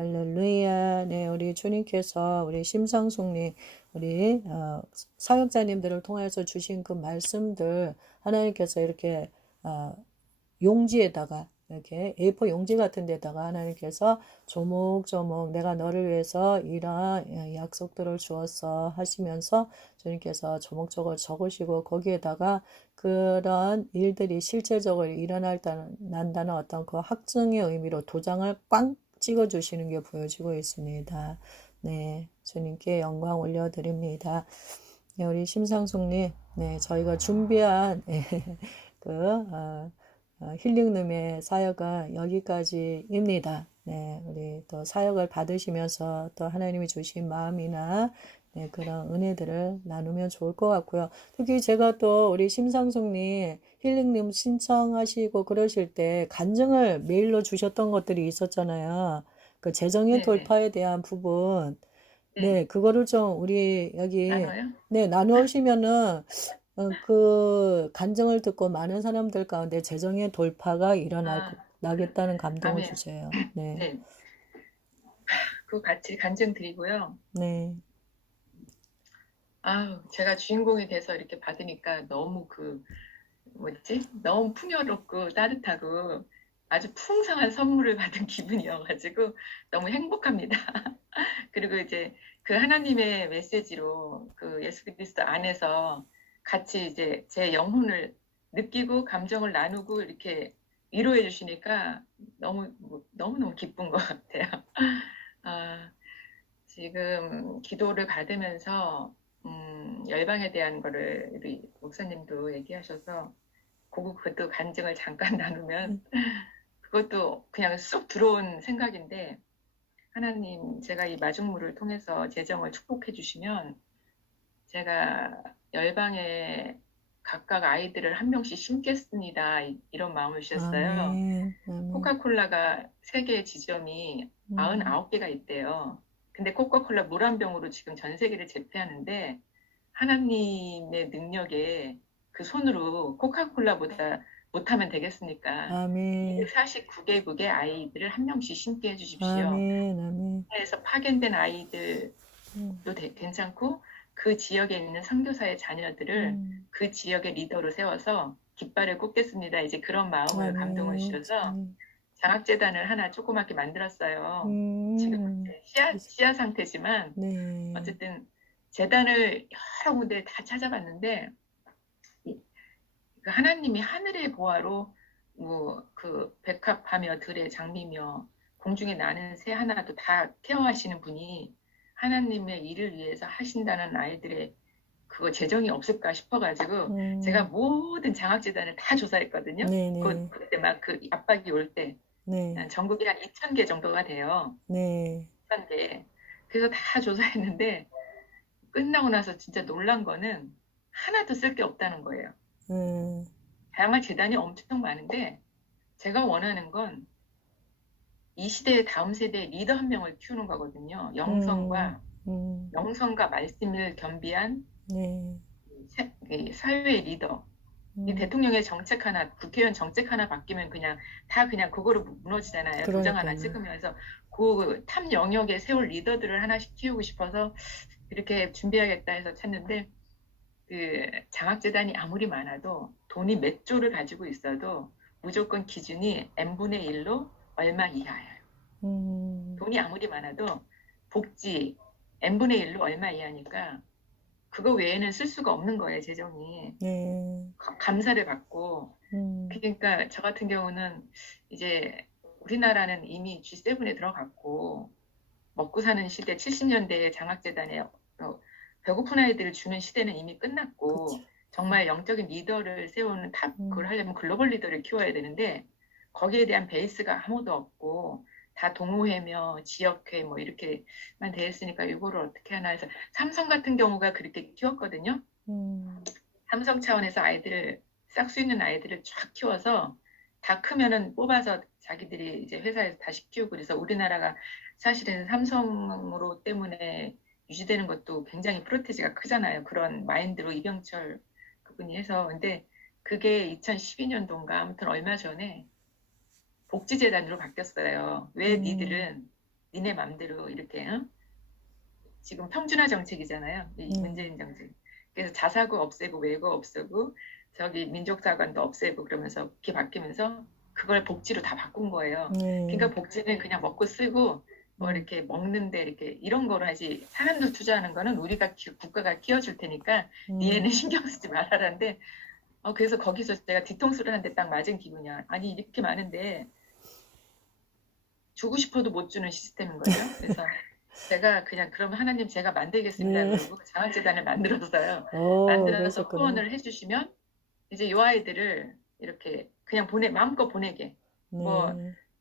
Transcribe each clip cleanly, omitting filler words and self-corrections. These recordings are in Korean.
할렐루야. 네, 우리 주님께서 우리 심상숙님, 우리 사역자님들을 통해서 주신 그 말씀들 하나님께서 이렇게 용지에다가 이렇게 A4 용지 같은 데다가 하나님께서 조목조목 내가 너를 위해서 이러한 약속들을 주었어 하시면서 주님께서 조목조목 적으시고 거기에다가 그런 일들이 실제적으로 난다는 어떤 그 확증의 의미로 도장을 꽝 찍어 주시는 게 보여지고 있습니다. 네, 주님께 영광 올려드립니다. 네, 우리 심상숙님, 네, 저희가 준비한 힐링룸의 사역은 여기까지입니다. 네, 우리 또 사역을 받으시면서 또 하나님이 주신 마음이나 네, 그런 은혜들을 나누면 좋을 것 같고요. 특히 제가 또 우리 심상숙님 힐링룸 신청하시고 그러실 때 간증을 메일로 주셨던 것들이 있었잖아요. 그 재정의 네네. 돌파에 대한 부분, 네. 네, 그거를 좀 우리 여기 나눠요? 네, 나누시면은 그 간증을 듣고 많은 사람들 가운데 재정의 돌파가 아, 나겠다는 감동을 아멘. 주세요. 네, 네. 그거 같이 간증 드리고요. 네, 아우, 제가 주인공이 돼서 이렇게 받으니까 너무 너무 풍요롭고 따뜻하고 아주 풍성한 선물을 받은 기분이어가지고 너무 행복합니다. 그리고 이제 그 하나님의 메시지로 그 예수 그리스도 안에서 같이 이제 제 영혼을 느끼고 감정을 나누고 이렇게 위로해 주시니까 너무너무 기쁜 것 같아요. 아, 지금 기도를 받으면서 열방에 대한 거를 우리 목사님도 얘기하셔서 그것도 간증을 잠깐 나누면 그것도 그냥 쑥 들어온 생각인데 하나님 제가 이 마중물을 통해서 재정을 축복해 주시면 제가 열방에 각각 아이들을 한 명씩 심겠습니다. 이런 마음을 주셨어요. 아멘, 아멘, 코카콜라가 세계 지점이 음, 99개가 있대요. 근데 코카콜라 물 한 병으로 지금 전 세계를 제패하는데 하나님의 능력에 그 손으로 코카콜라보다 못하면 되겠습니까? 아멘, 249개국의 아이들을 한 명씩 심게 해주십시오. 아멘, 아멘, 해서 파견된 아이들도 음, 괜찮고 그 지역에 있는 선교사의 자녀들을 그 지역의 리더로 세워서 깃발을 꽂겠습니다. 이제 그런 마음을 감동을 아멘, 주셔서 아멘, 장학재단을 하나 조그맣게 만들었어요. 지금 음, 씨앗 상태지만 네, 어쨌든 재단을 여러 군데 다 찾아봤는데 그 하나님이 하늘의 보화로 뭐 그 백합하며 들의 장미며 공중에 나는 새 하나도 다 케어하시는 분이 하나님의 일을 위해서 하신다는 아이들의 그거 재정이 없을까 싶어가지고 제가 음, 모든 장학재단을 다 조사했거든요. 네, 네, 그때 막 그 압박이 올 때 네, 전국에 한 2,000개 정도가 돼요. 네, 2,000개. 그래서 다 조사했는데 끝나고 나서 진짜 놀란 거는 하나도 쓸 게 없다는 거예요. 음, 다양한 재단이 엄청 많은데 제가 원하는 건 이 시대의 다음 세대의 리더 한 명을 키우는 거거든요. 음, 음, 영성과 말씀을 겸비한 네, 이 사회의 리더. 이 음, 대통령의 정책 하나, 국회의원 정책 하나 바뀌면 그냥 그거로 무너지잖아요. 도장 하나 그러니까요. 찍으면서 그 탑 영역에 세울 리더들을 하나씩 키우고 싶어서 이렇게 준비하겠다 해서 찾는데 그 장학재단이 아무리 많아도 돈이 몇 조를 가지고 있어도 무조건 기준이 n분의 1로 얼마 이하예요. 음, 돈이 아무리 많아도 복지 n분의 1로 얼마 이하니까 그거 외에는 쓸 수가 없는 거예요, 재정이. 네, 감사를 받고. 음, 그러니까 저 같은 경우는 이제 우리나라는 이미 G7에 들어갔고 먹고 사는 시대 70년대에 장학재단에 배고픈 아이들을 주는 시대는 이미 그치. 끝났고 음, 정말 영적인 리더를 세우는 그걸 음, 하려면 글로벌 리더를 키워야 되는데 거기에 대한 베이스가 아무도 없고 다 동호회며 지역회 뭐 이렇게만 돼 있으니까 이거를 어떻게 하나 해서 삼성 같은 경우가 그렇게 키웠거든요. 음, 삼성 차원에서 아이들을 싹수 있는 아이들을 쫙 키워서 다 크면은 뽑아서 자기들이 이제 회사에서 다시 키우고 그래서 우리나라가 사실은 삼성으로 때문에 유지되는 것도 굉장히 프로테지가 크잖아요. 그런 마인드로 이병철 그분이 해서 근데 그게 2012년도인가 아무튼 얼마 전에 복지재단으로 바뀌었어요. 왜 음, 니들은 니네 맘대로 이렇게 지금 평준화 정책이잖아요. 이 문재인 정책. 그래서 자사고 없애고 외고 없애고 저기 민족사관도 없애고 그러면서 이렇게 바뀌면서 그걸 복지로 다 바꾼 거예요. 그러니까 복지는 그냥 먹고 쓰고 뭐 이렇게 먹는데 이렇게 이런 거로 하지 사람들 투자하는 거는 우리가 국가가 키워줄 테니까 니네는 신경 쓰지 말아라는데 그래서 거기서 내가 뒤통수를 한 대 딱 맞은 기분이야. 아니 이렇게 많은데 주고 싶어도 못 주는 시스템인 거죠. 그래서 제가 그냥 그럼 하나님 제가 만들겠습니다. 그러고 장학재단을 만들었어요. 만들어서 그러셨구나. 후원을 해주시면 이제 이 아이들을 이렇게 그냥 마음껏 보내게. 뭐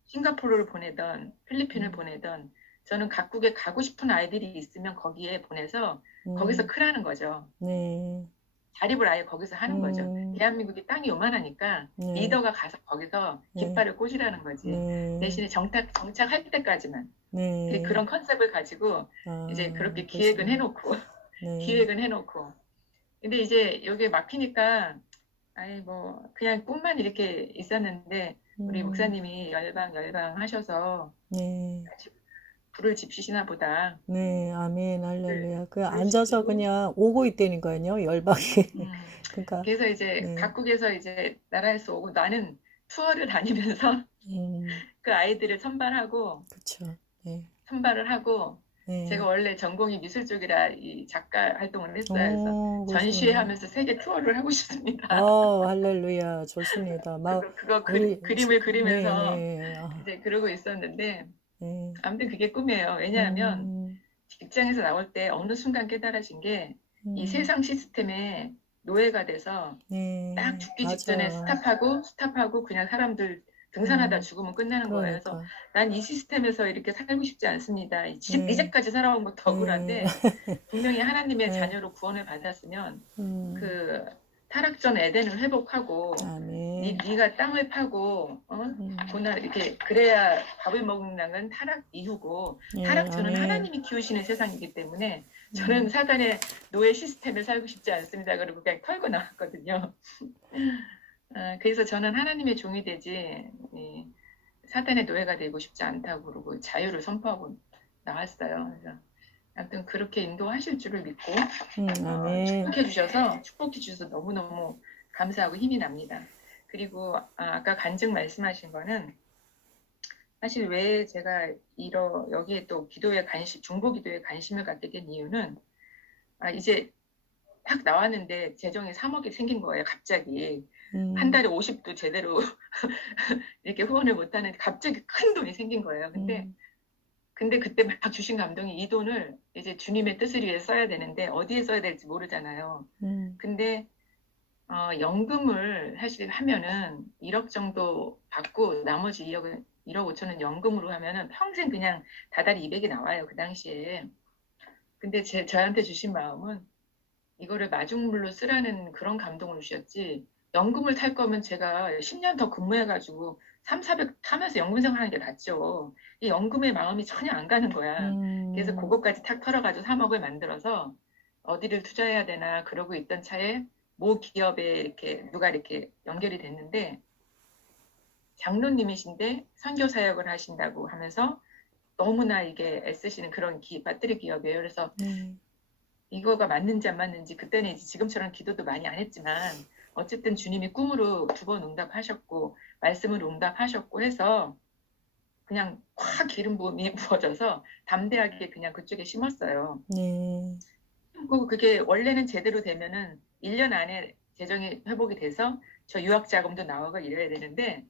싱가포르를 보내던 필리핀을 보내던 저는 각국에 가고 싶은 아이들이 있으면 거기에 보내서 거기서 크라는 거죠. 자립을 아예 거기서 하는 거죠. 대한민국이 땅이 요만하니까 리더가 가서 거기서 깃발을 꽂으라는 거지. 대신에 정착할 때까지만. 그런 컨셉을 가지고 이제 그렇게 기획은 해놓고 근데 이제 여기에 막히니까 아이 뭐 그냥 꿈만 이렇게 있었는데 우리 목사님이 열방 하셔서 불을 지피시나 보다. 아멘, 할렐루야. 그 앉아서 그냥 오고 있다는 거예요, 열방이. 그러니까. 그래서 이제 각국에서 이제 나라에서 오고 나는 투어를 다니면서 그 아이들을 선발하고 그쵸. 선발을 하고 제가 원래 전공이 미술 쪽이라 이 작가 활동을 했어요. 그래서 전시회하면서 세계 투어를 하고 싶습니다. 할렐루야. 좋습니다. 그거 그림을 그리면서 이제 그러고 있었는데 아무튼 그게 꿈이에요. 왜냐하면 직장에서 나올 때 어느 순간 깨달아진 게 이 세상 시스템에 노예가 돼서 딱 죽기 직전에 스탑하고 그냥 사람들 등산하다 죽으면 끝나는 거예요. 그래서 난 이 시스템에서 이렇게 살고 싶지 않습니다. 이제까지 살아온 것도 억울한데 분명히 하나님의 자녀로 구원을 받았으면 그 타락전 에덴을 회복하고 네가 땅을 파고 고날 이렇게 그래야 밥을 먹는 낭은 타락 이후고 타락 전은 하나님이 키우시는 세상이기 때문에 저는 사단의 노예 시스템을 살고 싶지 않습니다. 그리고 그냥 털고 나왔거든요. 그래서 저는 하나님의 종이 되지 사단의 노예가 되고 싶지 않다고 그러고 자유를 선포하고 나왔어요. 그래서 아무튼 그렇게 인도하실 줄을 믿고 축복해 주셔서 너무너무 감사하고 힘이 납니다. 그리고 아까 간증 말씀하신 거는 사실 왜 제가 여기에 또 기도에 중보 기도에 관심을 갖게 된 이유는 이제 딱 나왔는데 재정에 3억이 생긴 거예요. 갑자기. 한 달에 50도 제대로 이렇게 후원을 못하는 갑자기 큰 돈이 생긴 거예요. 근데 그때 막 주신 감동이 이 돈을 이제 주님의 뜻을 위해 써야 되는데 어디에 써야 될지 모르잖아요. 근데 연금을 사실 하면은 1억 정도 받고 나머지 1억 5천은 연금으로 하면은 평생 그냥 다달이 200이 나와요. 그 당시에. 근데 저한테 주신 마음은 이거를 마중물로 쓰라는 그런 감동을 주셨지. 연금을 탈 거면 제가 10년 더 근무해가지고 300, 400 타면서 연금 생활하는 게 낫죠. 이 연금의 마음이 전혀 안 가는 거야. 그래서 그것까지 탁 털어가지고 3억을 만들어서 어디를 투자해야 되나 그러고 있던 차에 모 기업에 누가 이렇게 연결이 됐는데 장로님이신데 선교 사역을 하신다고 하면서 너무나 이게 애쓰시는 그런 배터리 기업이에요. 그래서 이거가 맞는지 안 맞는지 그때는 이제 지금처럼 기도도 많이 안 했지만 어쨌든 주님이 꿈으로 2번 응답하셨고 말씀을 응답하셨고 해서 그냥 확 기름 부음이 부어져서 담대하게 그냥 그쪽에 심었어요. 그리고 그게 원래는 제대로 되면은 1년 안에 재정이 회복이 돼서 저 유학 자금도 나오고 이래야 되는데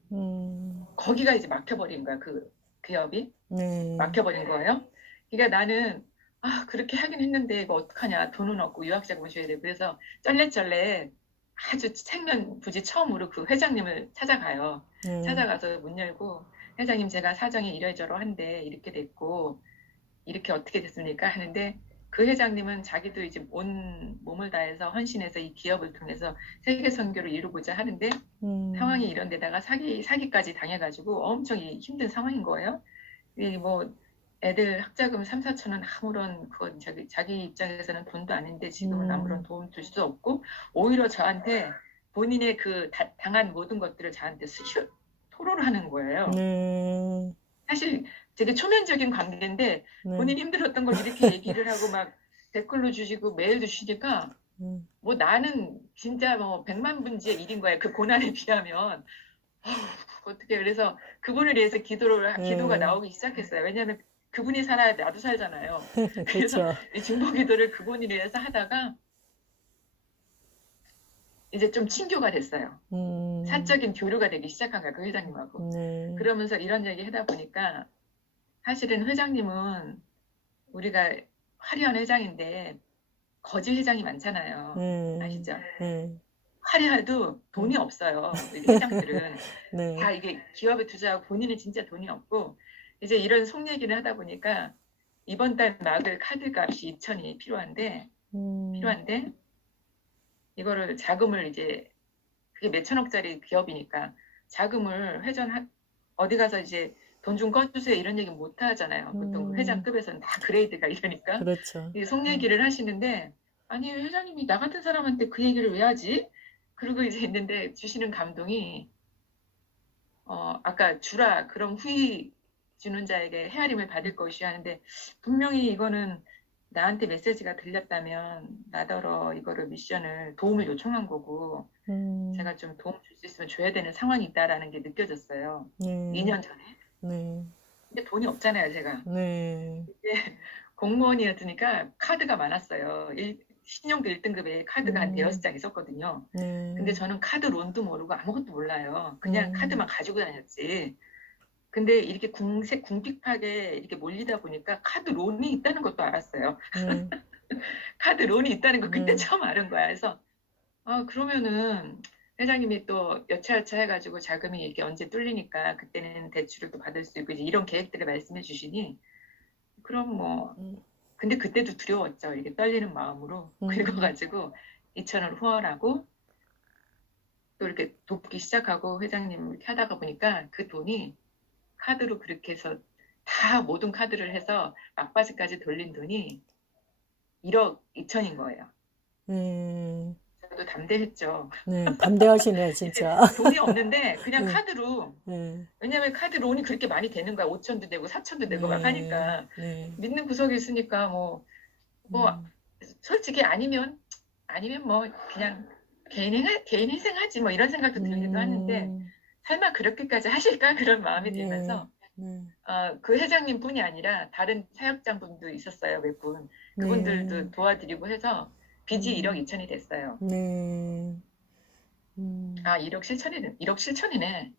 거기가 이제 막혀버린 거야. 그 기업이 막혀버린 거예요. 그러니까 나는 그렇게 하긴 했는데 이거 어떡하냐. 돈은 없고 유학 자금을 줘야 돼. 그래서 쩔레쩔레 아주 생면부지 처음으로 그 회장님을 찾아가요. 찾아가서 문 열고 회장님 제가 사정이 이러저러한데 이렇게 됐고 이렇게 어떻게 됐습니까? 하는데 그 회장님은 자기도 이제 온 몸을 다해서 헌신해서 이 기업을 통해서 세계 선교를 이루고자 하는데 상황이 이런 데다가 사기까지 당해가지고 엄청 힘든 상황인 거예요. 뭐 애들 학자금 3, 4천원 아무런 그건 자기 입장에서는 돈도 아닌데 지금은 아무런 도움 줄 수도 없고 오히려 저한테 본인의 그 당한 모든 것들을 저한테 토로를 하는 거예요. 사실 되게 초면적인 관계인데 네. 본인이 힘들었던 걸 이렇게 얘기를 하고 막 댓글로 주시고 메일도 주시니까 뭐 나는 진짜 뭐 백만분지의 일인 거야. 그 고난에 비하면. 어떻게 그래서 그분을 위해서 기도가 네. 나오기 시작했어요. 왜냐하면 그분이 살아야 나도 살잖아요. 그래서 그렇죠. 이 중보 기도를 그분을 위해서 하다가 이제 좀 친교가 됐어요. 사적인 교류가 되기 시작한 거야, 그 회장님하고. 네. 그러면서 이런 얘기 하다 보니까 사실은 회장님은 우리가 화려한 회장인데 거지 회장이 많잖아요. 아시죠? 네. 화려해도 돈이 없어요. 우리 회장들은. 네. 다 이게 기업에 투자하고 본인은 진짜 돈이 없고 이제 이런 속 얘기를 하다 보니까 이번 달 막을 카드 값이 2천이 필요한데 이거를 자금을 이제 그게 몇천억짜리 기업이니까 자금을 어디 가서 이제 돈 좀 꺼주세요 이런 얘기 못 하잖아요. 보통 회장급에서는 다 그레이드가 이러니까 그렇죠. 이 속 얘기를 하시는데 아니 회장님이 나 같은 사람한테 그 얘기를 왜 하지? 그러고 이제 있는데 주시는 감동이 아까 주라 그럼 후히 주는 자에게 헤아림을 받을 것이 하는데 분명히 이거는 나한테 메시지가 들렸다면 나더러 이거를 미션을 도움을 요청한 거고 제가 좀 도움 줄 수 있으면 줘야 되는 상황이 있다라는 게 느껴졌어요. 2년 전에. 근데 돈이 없잖아요, 제가. 이제 공무원이었으니까 카드가 많았어요. 신용도 1등급에 카드가 한 대여섯 장 있었거든요. 근데 저는 카드 론도 모르고 아무것도 몰라요. 그냥 카드만 가지고 다녔지. 근데 이렇게 궁핍하게 이렇게 몰리다 보니까 카드 론이 있다는 것도 알았어요. 카드 론이 있다는 거 그때 처음 알은 거야. 그래서 그러면은 회장님이 또 여차여차 해가지고 자금이 이렇게 언제 뚫리니까 그때는 대출을 또 받을 수 있고 이제 이런 계획들을 말씀해 주시니 그럼 뭐 근데 그때도 두려웠죠. 이게 떨리는 마음으로 긁어가지고 2천을 후원하고 또 이렇게 돕기 시작하고 회장님 이렇게 하다가 보니까 그 돈이 카드로 그렇게 해서 다 모든 카드를 해서 막바지까지 돌린 돈이 1억 2천인 거예요. 저도 담대했죠. 담대하시네, 진짜. 돈이 없는데 그냥 네. 카드로 왜냐면 카드 론이 그렇게 많이 되는 거야. 5천도 되고 4천도 되고 막 하니까 믿는 구석이 있으니까 뭐 솔직히 아니면 뭐 그냥 개인 희생하지 뭐 이런 생각도 들기도 하는데 설마 그렇게까지 하실까 그런 마음이 들면서 그 회장님 뿐이 아니라 다른 사역장 분도 있었어요. 몇 분. 그분들도 도와드리고 해서 빚이 1억 2천이 됐어요. 1억 7천이네. 1억 7천이네.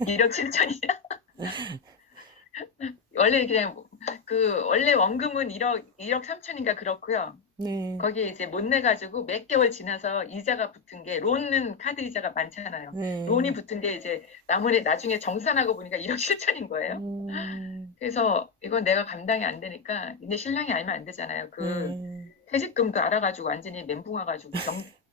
1억 7천이야. 원래 그냥 원래 원금은 1억 3천인가 그렇고요. 거기에 이제 못 내가지고 몇 개월 지나서 이자가 붙은 게 론은 카드 이자가 많잖아요. 론이 붙은 게 이제 나중에 정산하고 보니까 1억 7천인 거예요. 그래서 이건 내가 감당이 안 되니까 근데 신랑이 알면 안 되잖아요. 퇴직금도 알아가지고 완전히 멘붕 와가지고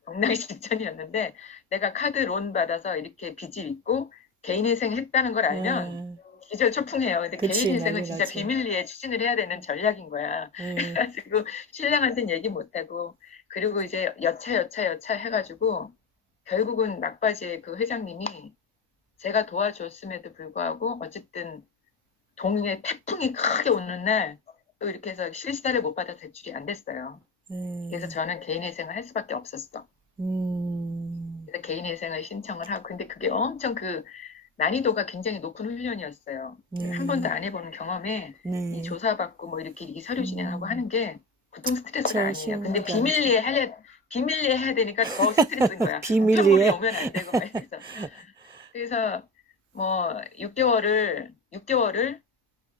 경락이 직전이었는데 내가 카드 론 받아서 이렇게 빚이 있고 개인 회생 했다는 걸 알면 기절초풍해요. 근데 개인 회생은 진짜 비밀리에 추진을 해야 되는 전략인 거야. 그래가지고 신랑한테는 얘기 못하고 그리고 이제 여차 해가지고 결국은 막바지에 그 회장님이 제가 도와줬음에도 불구하고 어쨌든 동해 태풍이 크게 오는 날 또 이렇게 해서 실사를 못 받아 대출이 안 됐어요. 그래서 저는 개인 회생을 할 수밖에 없었어. 그래서 개인 회생을 신청을 하고 근데 그게 엄청 난이도가 굉장히 높은 훈련이었어요. 한 번도 안 해보는 경험에 이 조사받고 뭐 이렇게 서류 진행하고 하는 게 보통 스트레스가 아니에요. 근데 비밀리에 해야 되니까 더 스트레스인 거야. 비밀리에 오면 안 되고 막 이래서. 그래서 뭐 6개월을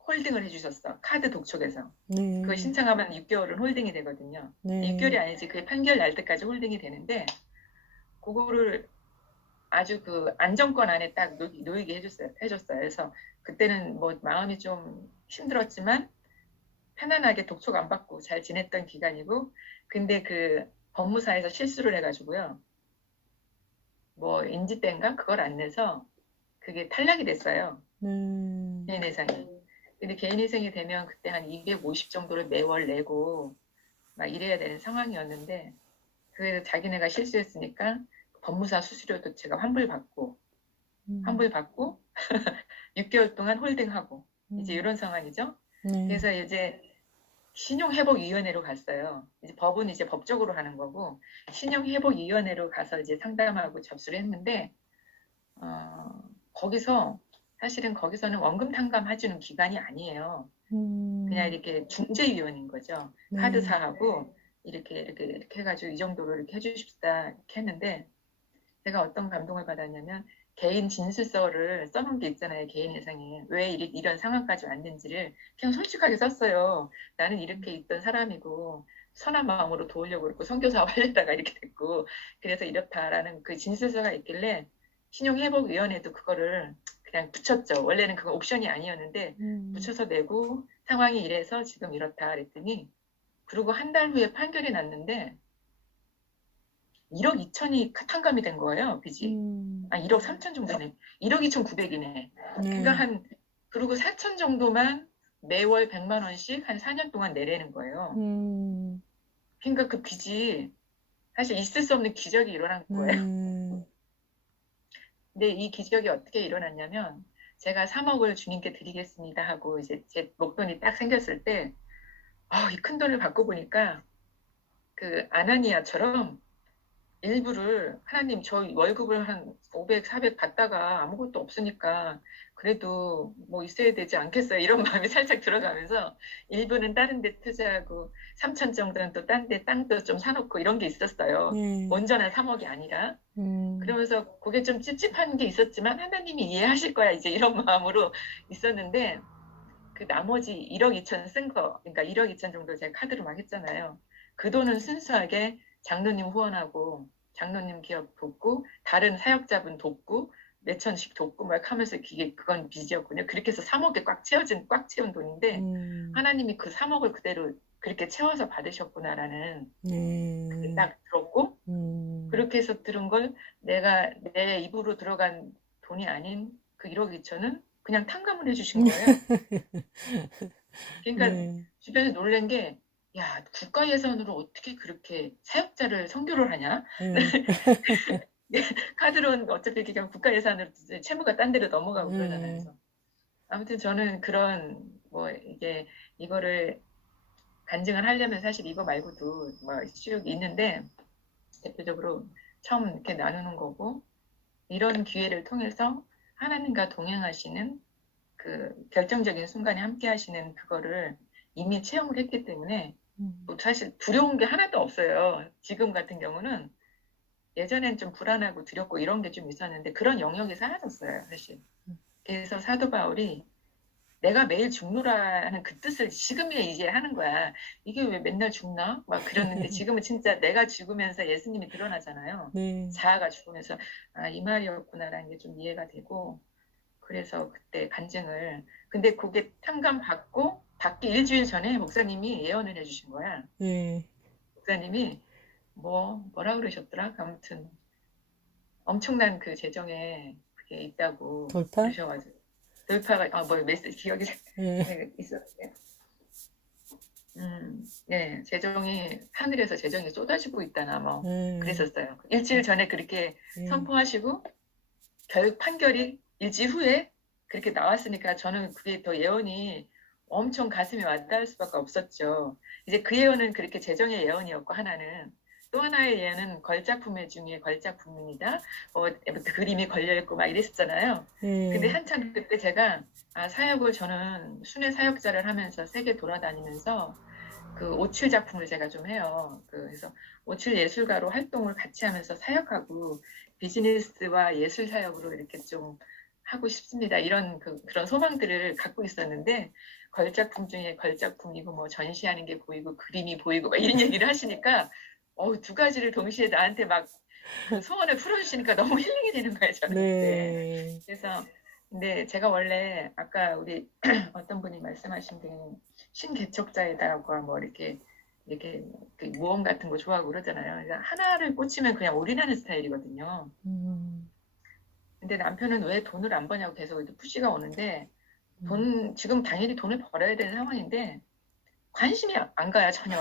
홀딩을 해주셨어. 카드 독촉에서. 그거 신청하면 6개월은 홀딩이 되거든요. 6개월이 아니지. 그게 판결 날 때까지 홀딩이 되는데 그거를 아주 안정권 안에 딱 놓이게 해줬어요. 그래서 그때는 뭐 마음이 좀 힘들었지만 편안하게 독촉 안 받고 잘 지냈던 기간이고 근데 법무사에서 실수를 해가지고요. 뭐 인지대인가 그걸 안 내서 그게 탈락이 됐어요. 개인 회생이. 근데 개인 회생이 되면 그때 한 250 정도를 매월 내고 막 이래야 되는 상황이었는데 그래서 자기네가 실수했으니까 법무사 수수료도 제가 환불받고 환불 받고 6개월 동안 홀딩하고 이제 음. 이런 상황이죠. 네. 그래서 이제 신용회복위원회로 갔어요. 이제 법은 이제 법적으로 하는 거고 신용회복위원회로 가서 이제 상담하고 접수를 했는데 거기서 사실은 거기서는 원금 탕감해주는 기관이 아니에요. 그냥 음. 이렇게 중재위원인 거죠. 네. 카드사하고 이렇게 해가지고 이 정도로 이렇게 해주십시다 이렇게 했는데 제가 어떤 감동을 받았냐면 개인 진술서를 써놓은 게 있잖아요. 개인 예상에 왜 이런 상황까지 왔는지를 그냥 솔직하게 썼어요. 나는 이렇게 있던 사람이고 선한 마음으로 도우려고 그랬고 선교사업 하려다가 이렇게 됐고 그래서 이렇다라는 그 진술서가 있길래 신용회복위원회도 그거를 그냥 붙였죠. 원래는 그거 옵션이 아니었는데 음. 붙여서 내고 상황이 이래서 지금 이렇다 그랬더니 그리고 한 달 후에 판결이 났는데 1억 2천이 탕감이 된 거예요, 빚이. 음. 1억 3천 정도네. 1억 2천 9백이네. 그러니까 네. 그리고 4천 정도만 매월 100만 원씩 한 4년 동안 내라는 거예요. 음. 그러니까 그 빚이 사실 있을 수 없는 기적이 일어난 거예요. 네. 근데 이 기적이 어떻게 일어났냐면 제가 3억을 주님께 드리겠습니다 하고 이제 제 목돈이 딱 생겼을 때, 이 큰 돈을 받고 보니까 그 아나니아처럼 일부를 하나님 저 월급을 한 500, 400 받다가 아무것도 없으니까 그래도 뭐 있어야 되지 않겠어요? 이런 마음이 살짝 들어가면서 일부는 다른 데 투자하고 3천 정도는 또 딴 데 땅도 좀 사놓고 이런 게 있었어요. 네. 온전한 3억이 아니라. 음. 그러면서 그게 좀 찝찝한 게 있었지만 하나님이 이해하실 거야 이제 이런 마음으로 있었는데 그 나머지 1억 2천 쓴 거, 그러니까 1억 2천 정도 제가 카드로 막 했잖아요. 그 돈은 순수하게 장로님 후원하고 장로님 기업 돕고 다른 사역자분 돕고 몇천씩 돕고 막 하면서 그건 빚이었군요. 그렇게 해서 3억에 꽉 채운 돈인데 음. 하나님이 그 3억을 그대로 그렇게 채워서 받으셨구나라는 그게 네. 딱 들었고 음. 그렇게 해서 들은 걸 내가 내 입으로 들어간 돈이 아닌 그 1억 2천은 그냥 탕감을 해주신 거예요. 그러니까 네. 주변에서 놀란 게, 야, 국가 예산으로 어떻게 그렇게 사역자를 선교를 하냐? 네. 카드로는 어차피 그냥 국가 예산으로 채무가 딴 데로 넘어가고 그러잖아요. 네. 그래서 아무튼 저는 그런 뭐 이게 이거를 간증을 하려면 사실 이거 말고도 뭐 쭉 있는데 대표적으로 처음 이렇게 나누는 거고 이런 기회를 통해서 하나님과 동행하시는 그 결정적인 순간에 함께 하시는 그거를 이미 체험을 했기 때문에 음. 뭐 사실 두려운 게 하나도 없어요. 지금 같은 경우는 예전엔 좀 불안하고 두렵고 이런 게 좀 있었는데 그런 영역이 사라졌어요, 사실. 그래서 사도 바울이 내가 매일 죽노라는 그 뜻을 지금이야 이제 하는 거야. 이게 왜 맨날 죽나? 막 그랬는데 지금은 진짜 내가 죽으면서 예수님이 드러나잖아요. 네. 자아가 죽으면서 이 말이었구나라는 게 좀 이해가 되고 그래서 그때 간증을 근데 그게 탕감 받기 일주일 전에 목사님이 예언을 해주신 거야. 네. 목사님이 뭐라 그러셨더라? 아무튼 엄청난 그 재정에 그게 있다고 돌파? 그러셔가지고 돌파가 뭐 메시지 기억이 네. 네, 있었어요. 네, 하늘에서 재정이 쏟아지고 있다나 뭐 네. 그랬었어요. 일주일 전에 그렇게 네. 선포하시고 판결이 일주일 후에 그렇게 나왔으니까 저는 그게 더 예언이 엄청 가슴에 와닿을 수밖에 없었죠. 이제 그 예언은 그렇게 재정의 예언이었고 하나는 또 하나의 예언은 걸작품 중에 걸작품입니다. 그림이 걸려있고 막 이랬었잖아요. 근데 네. 한참 그때 제가 사역을 저는 순회 사역자를 하면서 세계 돌아다니면서 그 오칠 작품을 제가 좀 해요. 그래서 오칠 예술가로 활동을 같이 하면서 사역하고 비즈니스와 예술 사역으로 이렇게 좀 하고 싶습니다. 이런 그런 소망들을 갖고 있었는데 걸작품 중에 걸작품이고 뭐 전시하는 게 보이고 그림이 보이고 막 이런 얘기를 하시니까 두 가지를 동시에 나한테 막 그 소원을 풀어주시니까 너무 힐링이 되는 거예요. 저는 그때. 네. 그래서 근데 제가 원래 아까 우리 어떤 분이 말씀하신 게 신개척자에다가 뭐 이렇게 그 모험 같은 거 좋아하고 그러잖아요. 그러니까 하나를 꽂히면 그냥 올인하는 스타일이거든요. 음. 근데 남편은 왜 돈을 안 버냐고 계속 푸시가 오는데 음. 지금 당연히 돈을 벌어야 되는 상황인데 관심이 안 가요 전혀.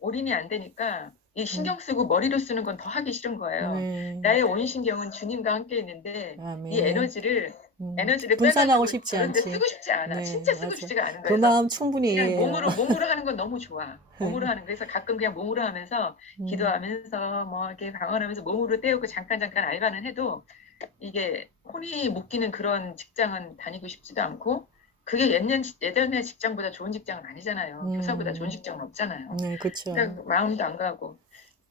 올인이 안 되니까 이 음, 신경 쓰고 머리로 쓰는 건 더 하기 싫은 거예요. 네. 나의 온 신경은 주님과 함께 있는데 이 아멘. 에너지를 분산하고 빼가지고 싶지 저런 데 않지. 쓰고 싶지 않아. 네, 진짜 쓰고 맞아. 싶지가 않은 그 거예요. 그래서 마음 충분히 그냥 이해해요. 몸으로 하는 건 너무 좋아. 몸으로 하는 거. 그래서 가끔 그냥 몸으로 하면서 음, 기도하면서 뭐 이렇게 방언하면서 몸으로 때우고 잠깐 알바는 해도 이게 혼이 묶이는 그런 직장은 다니고 싶지도 않고 그게 예전의 직장보다 좋은 직장은 아니잖아요. 교사보다 좋은 음, 직장은 없잖아요. 네, 그쵸. 그러니까 마음도 안 가고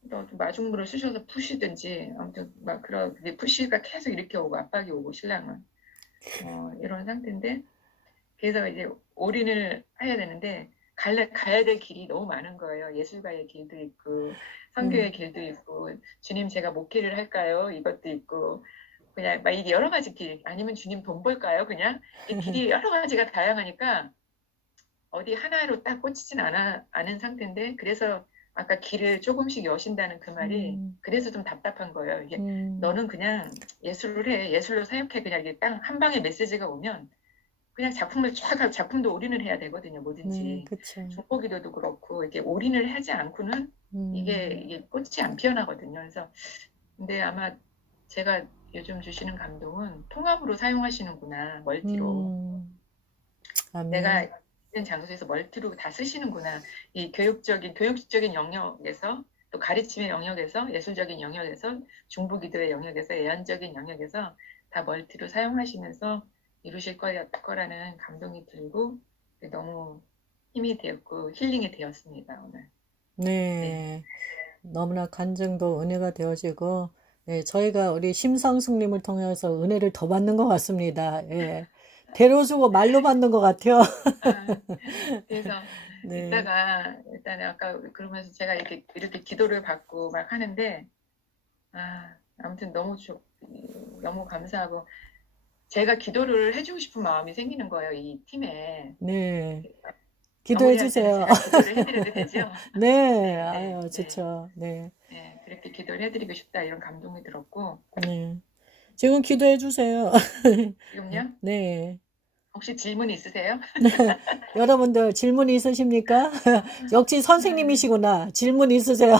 또 마중물을 쑤셔서 푸시든지 아무튼 막 그런 푸시가 계속 이렇게 오고 압박이 오고 신랑은 이런 상태인데 그래서 이제 올인을 해야 되는데 가야 될 길이 너무 많은 거예요. 예술가의 길도 있고 음, 선교의 길도 있고 주님 제가 목회를 할까요? 이것도 있고 그냥 막 이게 여러 가지 길 아니면 주님 돈 벌까요? 그냥 이 길이 여러 가지가 다양하니까 어디 하나로 딱 꽂히진 않은 상태인데 그래서 아까 길을 조금씩 여신다는 그 말이 음, 그래서 좀 답답한 거예요. 이게 음, 너는 그냥 예술을 해 예술로 사역해 그냥 이게 딱 한 방에 메시지가 오면 그냥 작품을 쫙 작품도 올인을 해야 되거든요. 네, 뭐든지 그쵸. 중보기도도 그렇고 이렇게 올인을 하지 않고는 음, 이게 꽃이 안 피어나거든요. 그래서 근데 아마 제가 요즘 주시는 감동은 통합으로 사용하시는구나 멀티로 음, 내가 아멘. 있는 장소에서 멀티로 다 쓰시는구나 이 교육적인 영역에서 또 가르침의 영역에서 예술적인 영역에서 중보기도의 영역에서 예언적인 영역에서 다 멀티로 사용하시면서 이루실 거라는 감동이 들고 너무 힘이 되었고 힐링이 되었습니다 오늘. 네. 네, 너무나 간증도 은혜가 되어지고, 네, 저희가 우리 심성숙님을 통해서 은혜를 더 받는 것 같습니다. 예. 대로 주고 말로 받는 것 같아요. 아, 그래서 네, 이따가 일단 아까 그러면서 제가 이렇게 기도를 받고 막 하는데 아무튼 너무 감사하고 제가 기도를 해주고 싶은 마음이 생기는 거예요 이 팀에. 네. 기도해 마무리할 때는 주세요. 제가 기도를 해드려도 되죠? 네, 네, 네, 아유, 네, 좋죠. 네, 네 그렇게 기도를 해드리고 싶다 이런 감동이 들었고 네. 지금 기도해 주세요. 지금요 네. 혹시 질문 있으세요? 여러분들 질문 있으십니까? 역시 선생님이시구나. 질문 있으세요?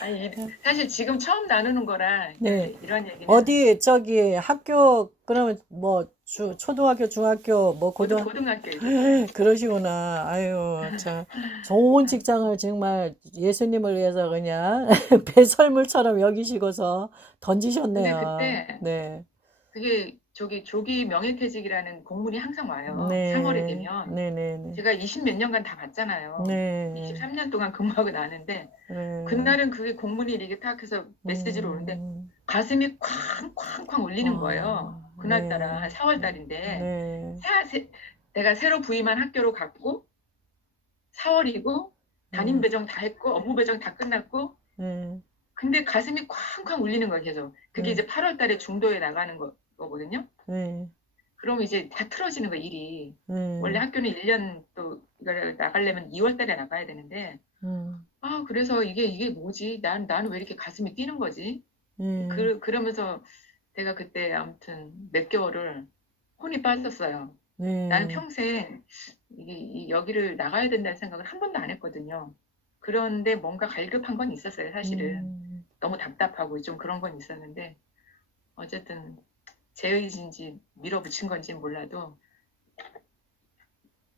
아니 사실 지금 처음 나누는 거라 네. 이런 얘기는 어디, 저기, 학교, 그러면 뭐, 초등학교, 중학교, 뭐, 고등학교 있었어요. 그러시구나. 아유, 참. 좋은 직장을 정말 예수님을 위해서 그냥 배설물처럼 여기시고서 근데 던지셨네요. 그때 네. 그게 조기 명예퇴직이라는 공문이 항상 와요. 3월에 네. 되면 네네네. 제가 20 몇 년간 다 봤잖아요. 네. 23년 동안 근무하고 나는데 네. 그날은 그게 공문이 이렇게 딱 해서 메시지로 오는데 음. 가슴이 쾅쾅쾅 울리는 거예요. 그날따라 네. 한 4월 달인데 네. 내가 새로 부임한 학교로 갔고 4월이고 담임 네. 배정 다 했고 업무 배정 다 끝났고 네. 근데 가슴이 쾅쾅 울리는 거예요 계속. 그게 네. 이제 8월 달에 중도에 나가는 거거든요. 네. 그럼 이제 다 틀어지는 거 일이. 원래 네. 학교는 1년 또 이걸 나가려면 2월 달에 나가야 되는데 음. 그래서 이게 뭐지? 나는 왜 이렇게 가슴이 뛰는 거지? 네. 그러면서 내가 그때 아무튼 몇 개월을 혼이 빠졌어요. 나는 네. 평생 여기를 나가야 된다는 생각을 한 번도 안 했거든요. 그런데 뭔가 갈급한 건 있었어요, 사실은. 음. 너무 답답하고 좀 그런 건 있었는데 어쨌든 제 의지인지 밀어붙인 건지 몰라도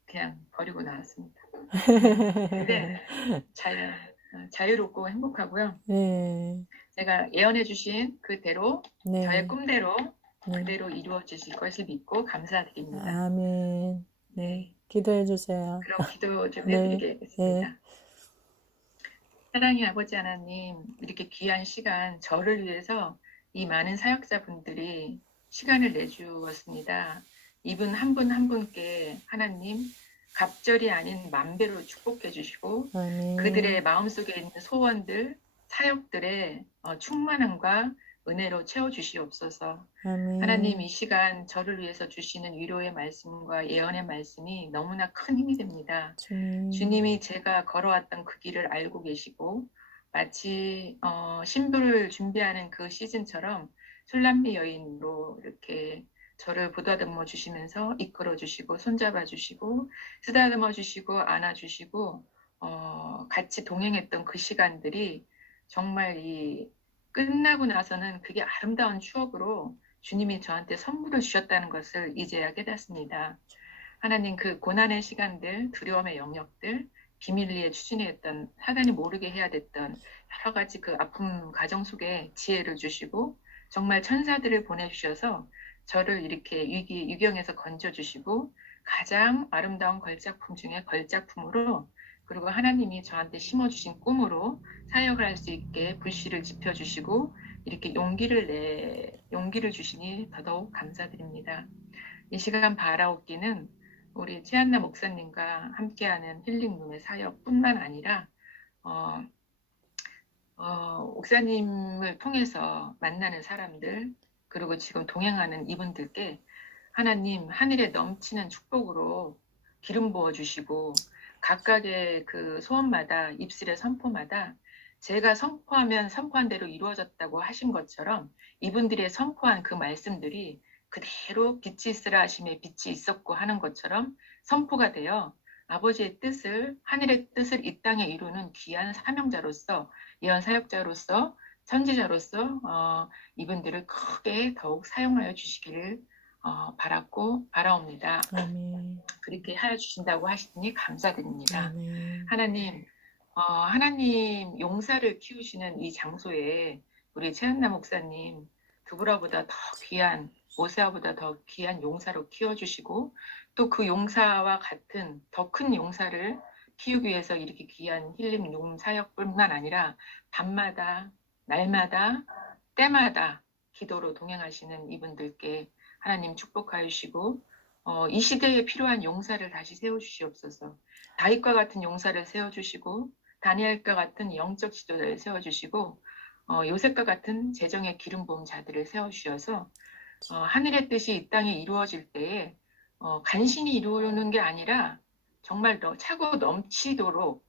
그냥 버리고 나왔습니다. 근데 자유롭고 행복하고요. 네. 제가 예언해 주신 그대로 저의 네. 꿈대로 네. 그대로 이루어지실 것을 믿고 감사드립니다. 아멘. 네. 네, 기도해 주세요. 그럼 기도 좀 네. 네. 해드리겠습니다. 사랑의 아버지 하나님, 이렇게 귀한 시간 저를 위해서 이 많은 사역자분들이 시간을 내주었습니다. 이분 한 분 한 분께 하나님 갑절이 아닌 만배로 축복해 주시고 그들의 아멘. 마음속에 있는 소원들, 사역들의 충만함과 은혜로 채워주시옵소서. 하나님 이 아멘. 시간 저를 위해서 주시는 위로의 말씀과 예언의 말씀이 너무나 큰 힘이 됩니다. 주님. 주님이 제가 걸어왔던 그 길을 알고 계시고 마치 신부를 준비하는 그 시즌처럼 술람미 여인으로 이렇게 저를 보다듬어 주시면서 이끌어 주시고 손잡아 주시고 쓰다듬어 주시고 안아 주시고 같이 동행했던 그 시간들이 정말 끝나고 나서는 그게 아름다운 추억으로 주님이 저한테 선물을 주셨다는 것을 이제야 깨닫습니다. 하나님 그 고난의 시간들, 두려움의 영역들, 비밀리에 추진했던 사단이 모르게 해야 됐던 여러 가지 그 아픔 가정 속에 지혜를 주시고 정말 천사들을 보내주셔서 저를 이렇게 유경에서 건져주시고 가장 아름다운 걸작품 중에 걸작품으로 그리고 하나님이 저한테 심어주신 꿈으로 사역을 할 수 있게 불씨를 지펴주시고 이렇게 용기를 주시니 더더욱 감사드립니다. 이 시간 바라옵기는 우리 최한나 목사님과 함께하는 힐링룸의 사역뿐만 아니라 목사님을 통해서 만나는 사람들 그리고 지금 동행하는 이분들께 하나님 하늘에 넘치는 축복으로 기름 부어 주시고 각각의 그 소원마다 입술의 선포마다 제가 선포하면 선포한 대로 이루어졌다고 하신 것처럼 이분들의 선포한 그 말씀들이 그대로 빛이 있으라 하심에 빛이 있었고 하는 것처럼 선포가 되어 아버지의 뜻을 하늘의 뜻을 이 땅에 이루는 귀한 사명자로서 예언 사역자로서 선지자로서 이분들을 크게 더욱 사용하여 주시기를 바랐고 바라옵니다. 아멘. 그렇게 하여 주신다고 하시니 감사드립니다. 아멘. 하나님 용사를 키우시는 이 장소에 우리 최한나 목사님 두브라보다 더 귀한 모세아보다 더 귀한 용사로 키워주시고 또 그 용사와 같은 더 큰 용사를 키우기 위해서 이렇게 귀한 힐링룸 사역뿐만 아니라 밤마다 날마다 때마다 기도로 동행하시는 이분들께 하나님 축복하여 주시고 이 시대에 필요한 용사를 다시 세워주시옵소서. 다윗과 같은 용사를 세워주시고 다니엘과 같은 영적 지도자를 세워주시고 요셉과 같은 재정의 기름 부은 자들을 세워주셔서 하늘의 뜻이 이 땅에 이루어질 때에 간신히 이루는 게 아니라 정말 차고 넘치도록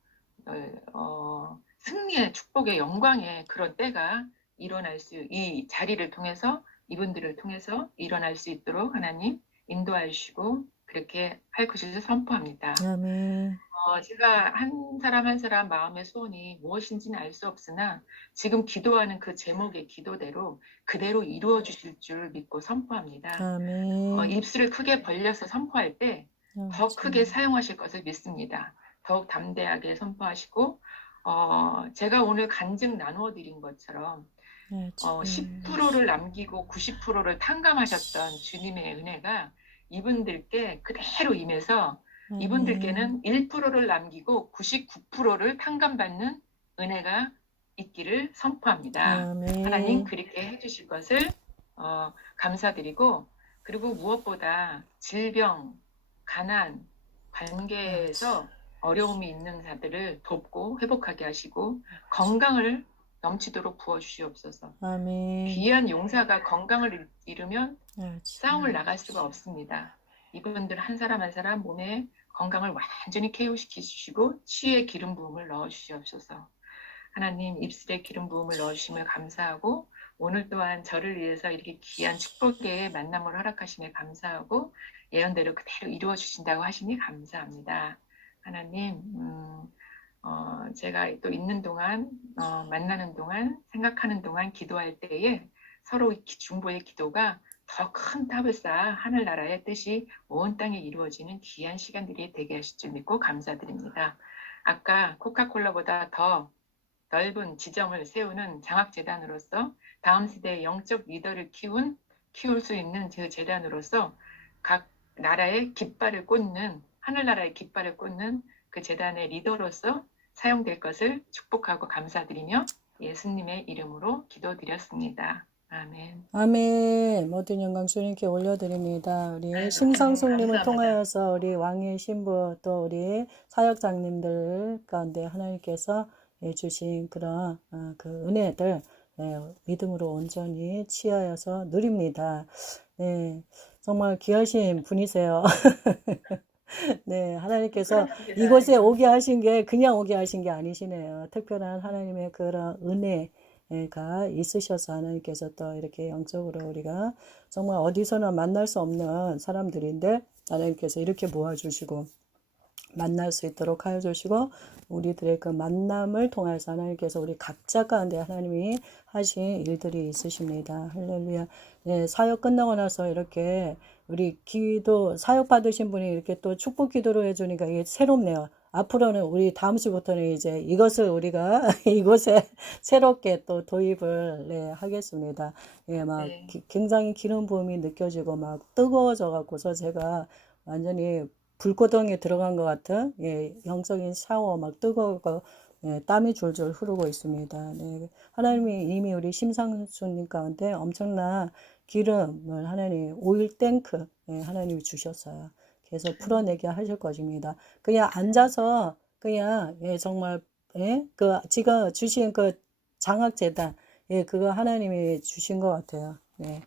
승리의 축복의 영광의 그런 때가 이 자리를 통해서 이분들을 통해서 일어날 수 있도록 하나님 인도하여 주시고 그렇게 할 것을 선포합니다. 아멘. 제가 한 사람 한 사람 마음의 소원이 무엇인지는 알 수 없으나 지금 기도하는 그 제목의 기도대로 그대로 이루어 주실 줄 믿고 선포합니다. 아멘. 입술을 크게 벌려서 선포할 때 더 크게 사용하실 것을 믿습니다. 더욱 담대하게 선포하시고 제가 오늘 간증 나누어 드린 것처럼 10%를 남기고 90%를 탕감하셨던 주님의 은혜가 이분들께 그대로 임해서 이분들께는 1%를 남기고 99%를 탕감받는 은혜가 있기를 선포합니다. 아멘. 하나님 그렇게 해주실 것을 감사드리고 그리고 무엇보다 질병, 가난, 관계에서 어려움이 있는 자들을 돕고 회복하게 하시고 건강을 넘치도록 부어주시옵소서. 아멘. 귀한 용사가 건강을 잃으면 싸움을 나갈 수가 없습니다. 이분들 한 사람 한 사람 몸에 건강을 완전히 KO시키시고 치유의 기름 부음을 넣어주시옵소서. 하나님 입술에 기름 부음을 넣어주심을 감사하고 오늘 또한 저를 위해서 이렇게 귀한 축복의 만남을 허락하심에 감사하고 예언대로 그대로 이루어 주신다고 하시니 감사합니다. 하나님 제가 또 있는 동안 만나는 동안 생각하는 동안 기도할 때에 서로 중보의 기도가 더 큰 탑을 쌓아 하늘나라의 뜻이 온 땅에 이루어지는 귀한 시간들이 되게 하실 줄 믿고 감사드립니다. 아까 코카콜라보다 더 넓은 지점을 세우는 장학재단으로서 다음 세대의 영적 리더를 키울 수 있는 그 재단으로서 각 나라의 깃발을 꽂는 하늘나라의 깃발을 꽂는 그 재단의 리더로서 사용될 것을 축복하고 감사드리며 예수님의 이름으로 기도드렸습니다. 아멘. 아멘. 모든 영광 주님께 올려드립니다. 우리 심상숙님을 통하여서 우리 왕의 신부 또 우리 사역장님들 가운데 하나님께서 주신 그런 그 은혜들 믿음으로 온전히 취하여서 누립니다. 네, 정말 귀하신 분이세요. 네, 하나님께서 이곳에 오게 하신 게 그냥 오게 하신 게 아니시네요. 특별한 하나님의 그런 은혜가 있으셔서 하나님께서 또 이렇게 영적으로 우리가 정말 어디서나 만날 수 없는 사람들인데 하나님께서 이렇게 모아주시고 만날 수 있도록 하여 주시고 우리들의 그 만남을 통해서 하나님께서 우리 각자 가운데 하나님이 하신 일들이 있으십니다. 할렐루야. 네, 사역 끝나고 나서 이렇게 우리 기도 사역 받으신 분이 이렇게 또 축복 기도를 해주니까 이게 새롭네요. 앞으로는 우리 다음 주부터는 이제 이것을 우리가 이곳에 새롭게 또 도입을 네, 하겠습니다. 예, 막 네. 굉장히 기름 부음이 느껴지고 막 뜨거워져 갖고서 제가 완전히 불구덩이에 들어간 것 같은 예, 영적인 샤워 막 뜨거워 예, 땀이 줄줄 흐르고 있습니다. 네, 하나님이 이미 우리 심상수님 가운데 엄청난 기름을 하나님 오일 탱크 예, 하나님이 주셨어요. 계속 풀어내게 하실 것입니다. 그냥 앉아서 그냥 예, 정말 예, 그 지금 주신 그 장학재단 예, 그거 하나님이 주신 것 같아요. 네.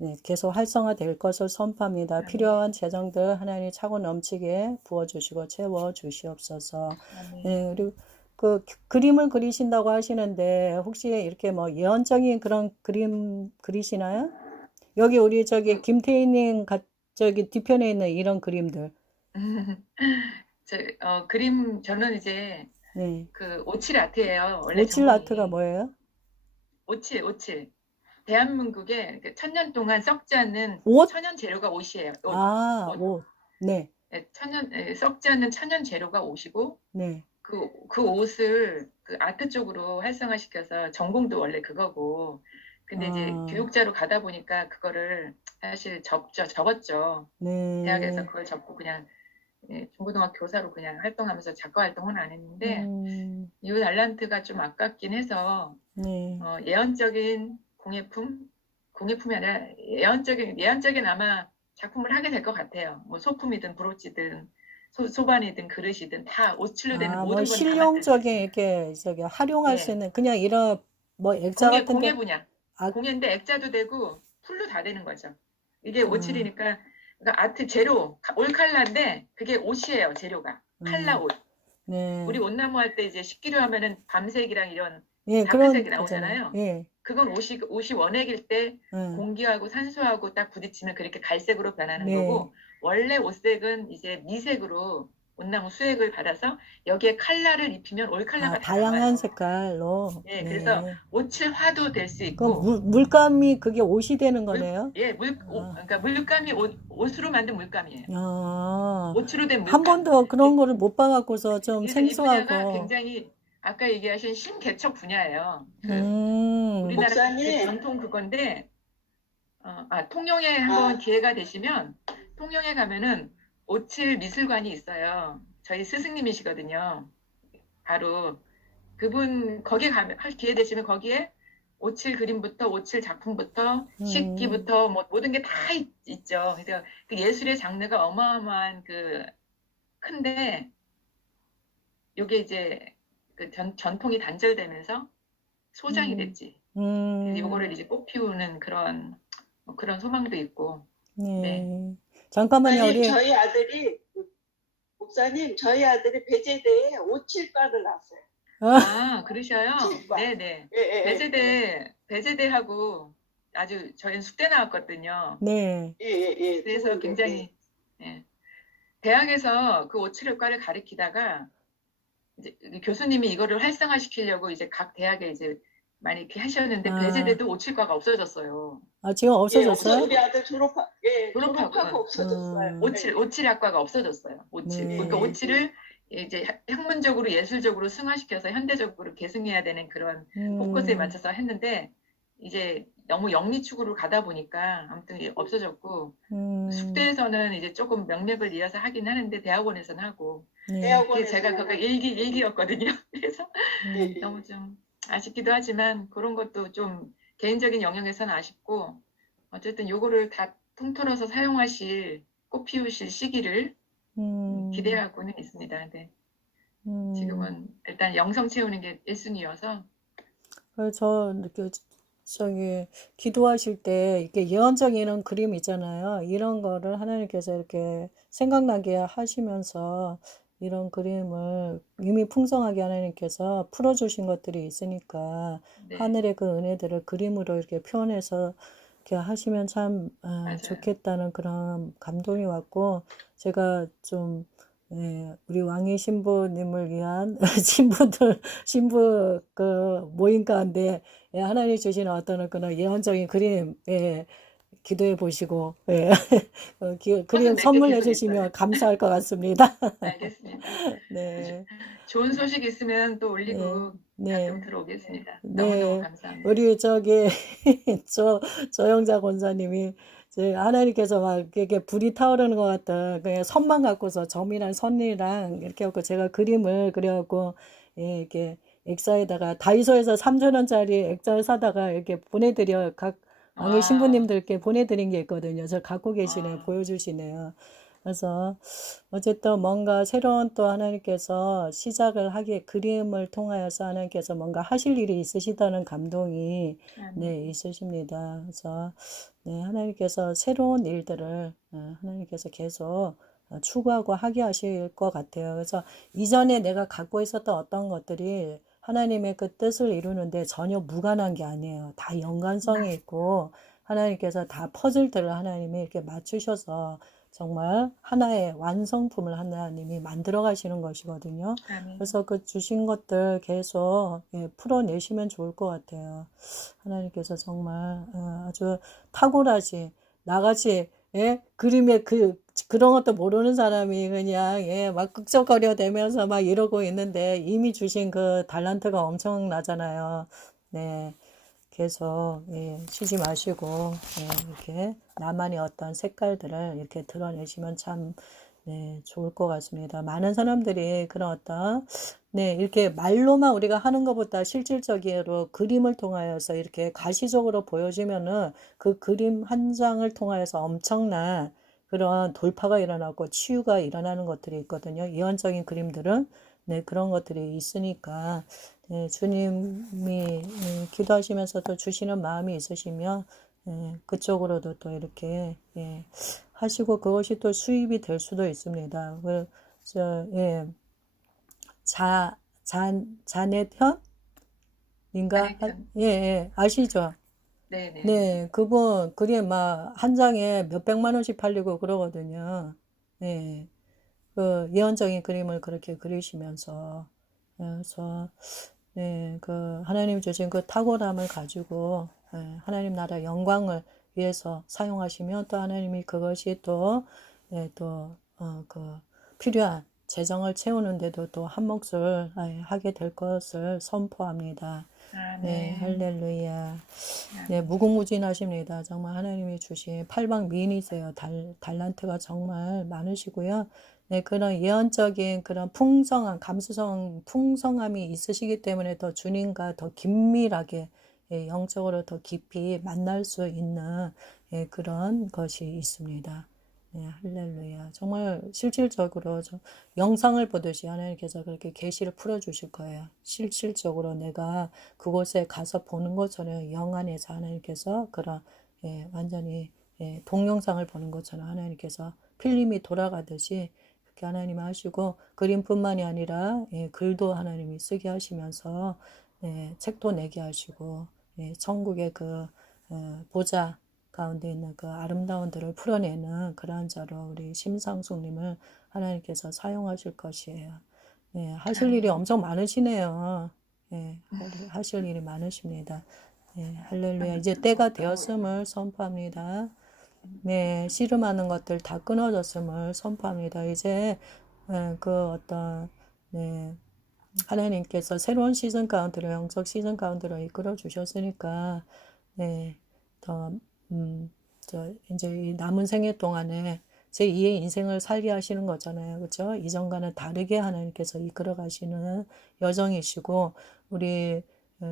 네, 계속 활성화될 것을 선포합니다. 필요한 재정들 하나님 차고 넘치게 부어주시고 채워주시옵소서. 아멘. 네, 그리고 그 그림을 그리신다고 하시는데 혹시 이렇게 뭐 예언적인 그런 그림 그리시나요? 여기 우리 저기 김태희님 저기 뒤편에 있는 이런 그림들. 그림, 저는 이제 네. 그 오칠 아트예요. 원래 오칠 아트가 전공이. 뭐예요? 오칠. 대한민국에 그 천년 동안 썩지 않는 옷? 천연 재료가 옷이에요. 옷, 아, 옷. 옷. 네, 썩지 않는 천연 재료가 옷이고, 네. 그 옷을 그 아트 쪽으로 활성화시켜서 전공도 원래 그거고, 근데 이제 아, 교육자로 가다 보니까 그거를 사실 접었죠. 대학에서 네. 그걸 접고 그냥 중고등학교 교사로 그냥 활동하면서 작가 활동은 안 했는데, 음, 이 달란트가 좀 아깝긴 해서, 네. 예언적인 공예품이 아니라 예언적인 아마 작품을 하게 될 것 같아요. 뭐 소품이든 브로치든 소반이든 그릇이든 다 옷칠로 되는 아, 뭐 모든 건 다 만들 수 실용적인 있어요. 이렇게 저기 활용할 수 예, 있는 그냥 이런 뭐 액자 공예 같은데 분야. 아, 공예인데 액자도 되고 풀로 다 되는 거죠. 이게 아, 오칠이니까 그러니까 아트 재료 올 칼라인데 그게 옷이에요. 재료가 칼라 음, 옷. 우리 네. 옷나무 할 때 이제 식기로 하면은 밤색이랑 이런 예, 그런 다크색이 거잖아요. 나오잖아요. 예, 그건 옷이 원액일 때 예, 공기하고 산소하고 딱 부딪히면 그렇게 갈색으로 변하는 네. 거고, 원래 옷색은 이제 미색으로 옷나무 수액을 받아서 여기에 칼라를 입히면 올 아, 칼라가 다 다양한 나와요. 색깔로. 예, 그래서 네. 오칠화도 될 수 그 있고, 물감이 그게 옷이 되는 거네요. 그러니까 물감이 옷으로 만든 물감이에요. 아, 옷으로 된 한 물감. 번도 그런 거를 못 봐갖고서 좀 그래서 이 분야가 생소하고, 굉장히 아까 얘기하신 신개척 분야예요. 음, 우리나라 그 목사님, 전통 그건데, 통영에 한번 기회가 되시면, 통영에 가면은 오칠 미술관이 있어요. 저희 스승님이시거든요. 바로 그분 거기 가면 할 기회 되시면 거기에 오칠 그림부터 오칠 작품부터 음, 식기부터 뭐 모든 게 다 있죠. 그래서 그 예술의 장르가 어마어마한 그 큰데 요게 이제 그 전통이 단절되면서 소장이 음, 됐지. 그래서 요거를 음, 이제 꽃피우는 그런 소망도 있고. 네. 네. 잠깐만요, 목사님, 우리, 저희 아들이 배제대에 578을 나왔어요. 그러셔요? 578. 네네. 예, 예, 예, 배제대하고 아주 저희는 숙대 나왔거든요. 네. 예, 예, 예, 그래서 좋은데, 예. 굉장히, 예. 대학에서 그 오칠효과를 가리키다가 이제 교수님이 이거를 활성화시키려고 이제 각 대학에 이제 많이 이렇게 하셨는데 아, 배제대도 오칠과가 없어졌어요. 아, 지금 예, 없어졌어요? 우리 아들 졸업하고, 졸업하고 없어졌어요. 예, 오칠학과가 없어졌어요. 오칠. 예, 그러니까 네. 예, 오칠을 이제 학문적으로 예술적으로 승화시켜서 현대적으로 계승해야 되는 그런 포커스에 음, 맞춰서 했는데 이제 너무 영리축으로 가다 보니까 아무튼 없어졌고 음, 숙대에서는 이제 조금 명맥을 이어서 하긴 하는데 대학원에서는 하고 네. 그게 제가 대학원에서는 그거 하고, 일기였거든요. 그래서 예, 음, 너무 좀 아쉽기도 하지만 그런 것도 좀 개인적인 영역에서는 아쉽고 어쨌든 요거를 다 통틀어서 사용하실 꽃 피우실 시기를 음, 기대하고는 있습니다. 네. 음. 지금은 일단 영성 채우는 게 1순위여서 그래서 저기 기도하실 때 이렇게 예언적인 이런 그림 있잖아요. 이런 거를 하나님께서 이렇게 생각나게 하시면서 이런 그림을 이미 풍성하게 하나님께서 풀어주신 것들이 있으니까 네, 하늘의 그 은혜들을 그림으로 이렇게 표현해서 이렇게 하시면 참 맞아요. 좋겠다는 그런 감동이 왔고 제가 좀 예, 우리 왕이 신부님을 위한 신부 그 모임 가운데 예, 하나님 주시는 어떤 그런 예언적인 그림, 예, 기도해 보시고, 예, 저는 그림 몇 개 선물해 계획했어요. 주시면 감사할 것 같습니다. 알겠습니다. 네, 좋은 소식 있으면 또 네, 올리고 가끔 네, 들어오겠습니다. 너무너무 네. 감사합니다. 우리 저기, 조영자 권사님이 하나님께서 막 이렇게 불이 타오르는 것 같다. 그냥 선만 갖고서 점이랑 선이랑 이렇게 갖고 제가 그림을 그려갖고, 예, 이렇게 액자에다가 다이소에서 3천 원짜리 액자를 사다가 이렇게 보내드려 각 왕의 와, 신부님들께 보내드린 게 있거든요. 저 갖고 계시네요. 와, 보여주시네요. 그래서 어쨌든 뭔가 새로운 또 하나님께서 시작을 하기에 그림을 통하여서 하나님께서 뭔가 하실 일이 있으시다는 감동이 네, 아멘. 있으십니다. 그래서 네, 하나님께서 새로운 일들을 하나님께서 계속 추구하고 하게 하실 것 같아요. 그래서 이전에 내가 갖고 있었던 어떤 것들이 하나님의 그 뜻을 이루는데 전혀 무관한 게 아니에요. 다 연관성이 있고 하나님께서 다 퍼즐들을 하나님이 이렇게 맞추셔서 정말 하나의 완성품을 하나님이 만들어 가시는 것이거든요. 아멘. 그래서 그 주신 것들 계속 예, 풀어내시면 좋을 것 같아요. 하나님께서 정말 아주 탁월하지 나같이 예? 그림에 그런 것도 모르는 사람이 그냥 예, 막 끄적거려대면서 막 이러고 있는데 이미 주신 그 달란트가 엄청나잖아요. 네. 계속 예, 쉬지 마시고 예, 이렇게 나만의 어떤 색깔들을 이렇게 드러내시면 참 네, 좋을 것 같습니다. 많은 사람들이 그런 어떤 네, 이렇게 말로만 우리가 하는 것보다 실질적으로 그림을 통하여서 이렇게 가시적으로 보여지면은 그 그림 한 장을 통하여서 엄청난 그런 돌파가 일어나고 치유가 일어나는 것들이 있거든요. 예언적인 그림들은 네, 그런 것들이 있으니까 네, 주님이 기도하시면서도 주시는 마음이 있으시면 그쪽으로도 또 이렇게 예, 하시고 그것이 또 수입이 될 수도 있습니다. 그래서 예, 자넷현인가? 안혜편. 예, 예, 아시죠? 네네네. 네, 그분 그림 막 한 장에 몇백만 원씩 팔리고 그러거든요. 네, 그 예언적인 그림을 그렇게 그리시면서 그래서 네, 그 하나님 주신 그 탁월함을 가지고 예, 하나님 나라 영광을 위해서 사용하시면 또 하나님이 그것이 또, 예, 또, 그 필요한 재정을 채우는데도 또 한 몫을 하게 될 것을 선포합니다. 네, 아멘. 할렐루야. 네, 아멘. 무궁무진하십니다. 정말 하나님이 주신 팔방미인이세요. 달란트가 정말 많으시고요. 네, 그런 예언적인 그런 풍성한, 감수성, 풍성함이 있으시기 때문에 더 주님과 더 긴밀하게, 예, 영적으로 더 깊이 만날 수 있는, 예, 그런 것이 있습니다. 네, 할렐루야. 정말 실질적으로 영상을 보듯이 하나님께서 그렇게 계시를 풀어주실 거예요. 실질적으로 내가 그곳에 가서 보는 것처럼 영 안에서 하나님께서 그런 예, 완전히 예, 동영상을 보는 것처럼 하나님께서 필름이 돌아가듯이 그렇게 하나님이 하시고 그림뿐만이 아니라 예, 글도 하나님이 쓰게 하시면서 예, 책도 내게 하시고 예, 천국의 그 보좌 가운데 있는 그 아름다운들을 풀어내는 그러한 자로 우리 심상숙님을 하나님께서 사용하실 것이에요. 네, 하실 일이 아멘. 엄청 많으시네요. 네, 하실 일이 많으십니다. 네, 할렐루야. 이제 때가 되었음을 선포합니다. 네, 씨름하는 것들 다 끊어졌음을 선포합니다. 이제 그 어떤 네, 하나님께서 새로운 시즌 가운데로 영적 시즌 가운데로 이끌어 주셨으니까 네, 더 이제 이 남은 생애 동안에 제 2의 인생을 살게 하시는 거잖아요. 그렇죠? 이전과는 다르게 하나님께서 이끌어 가시는 여정이시고 우리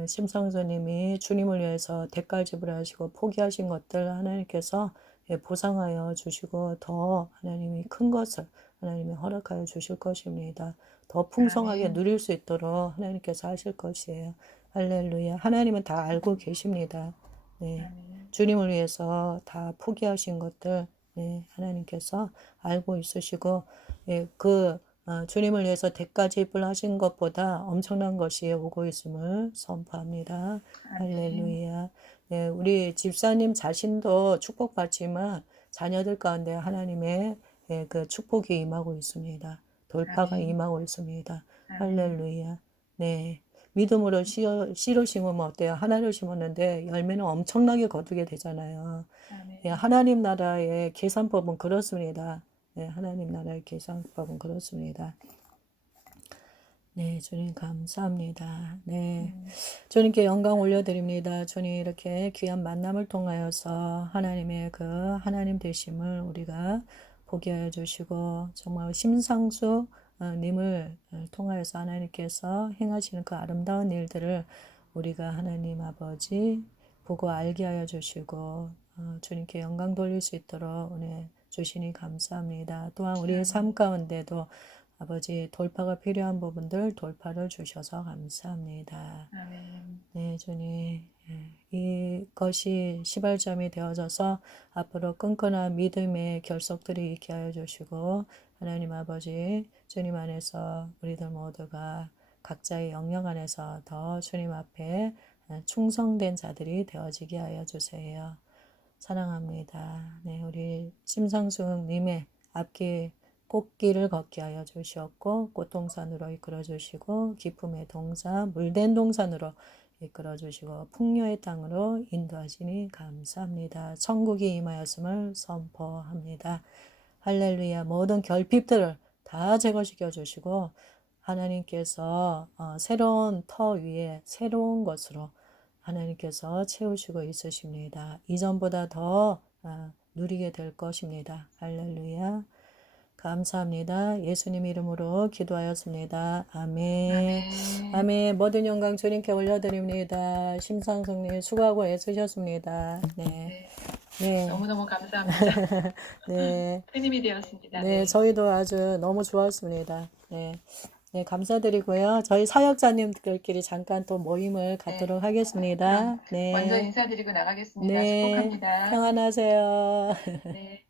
심상조님이 주님을 위해서 대가 지불하시고 포기하신 것들 하나님께서 예, 보상하여 주시고 더 하나님이 큰 것을 하나님이 허락하여 주실 것입니다. 더 풍성하게 아멘. 누릴 수 있도록 하나님께서 하실 것이에요. 할렐루야. 하나님은 다 알고 계십니다. 네. 아멘. 주님을 위해서 다 포기하신 것들, 네. 하나님께서 알고 있으시고, 예, 주님을 위해서 대가 지불하신 것보다 엄청난 것이 오고 있음을 선포합니다. 아멘. 할렐루야. 네, 우리 집사님 자신도 축복받지만 자녀들 가운데 하나님의 예, 그 축복이 임하고 있습니다. 돌파가 아멘. 임하고 있습니다. 아멘. 할렐루야. 네. 믿음으로 씨를 심으면 어때요? 하나를 심었는데 열매는 엄청나게 거두게 되잖아요. 아멘. 예, 하나님 나라의 계산법은 그렇습니다. 네, 하나님 나라의 계산법은 그렇습니다. 네, 주님 감사합니다. 네, 주님께 영광 올려드립니다. 주님 이렇게 귀한 만남을 통하여서 하나님의 그 하나님 되심을 우리가 보게 하여 주시고 정말 심상수 님을 통하여서 하나님께서 행하시는 그 아름다운 일들을 우리가 하나님 아버지 보고 알게 하여 주시고 주님께 영광 돌릴 수 있도록 은혜 주시니 감사합니다. 또한 우리의 삶 가운데도 아버지 돌파가 필요한 부분들 돌파를 주셔서 감사합니다. 아멘. 네, 주님. 이것이 시발점이 되어져서 앞으로 끈끈한 믿음의 결속들이 있게 하여 주시고 하나님 아버지 주님 안에서 우리들 모두가 각자의 영역 안에서 더 주님 앞에 충성된 자들이 되어지게 하여 주세요. 사랑합니다. 네, 우리 심상숙님의 앞길 꽃길을 걷게 하여 주시었고 꽃동산으로 이끌어 주시고 기쁨의 동산, 물된 동산으로 이끌어 주시고 풍요의 땅으로 인도하시니 감사합니다. 천국이 임하였음을 선포합니다. 할렐루야. 모든 결핍들을 다 제거시켜 주시고 하나님께서 새로운 터 위에 새로운 것으로 하나님께서 채우시고 있으십니다. 이전보다 더 누리게 될 것입니다. 할렐루야. 감사합니다. 예수님 이름으로 기도하였습니다. 아멘. 아멘. 아멘. 모든 영광 주님께 올려드립니다. 심상숙님 수고하고 애쓰셨습니다. 네. 네. 너무너무 감사합니다. 네. 큰 힘이 되었습니다. 네. 저희도 아주 너무 좋았습니다. 네. 네, 감사드리고요. 저희 사역자님들끼리 잠깐 또 모임을 갖도록 하겠습니다. 먼저 네. 인사드리고 나가겠습니다. 네. 축복합니다. 평안하세요. 네.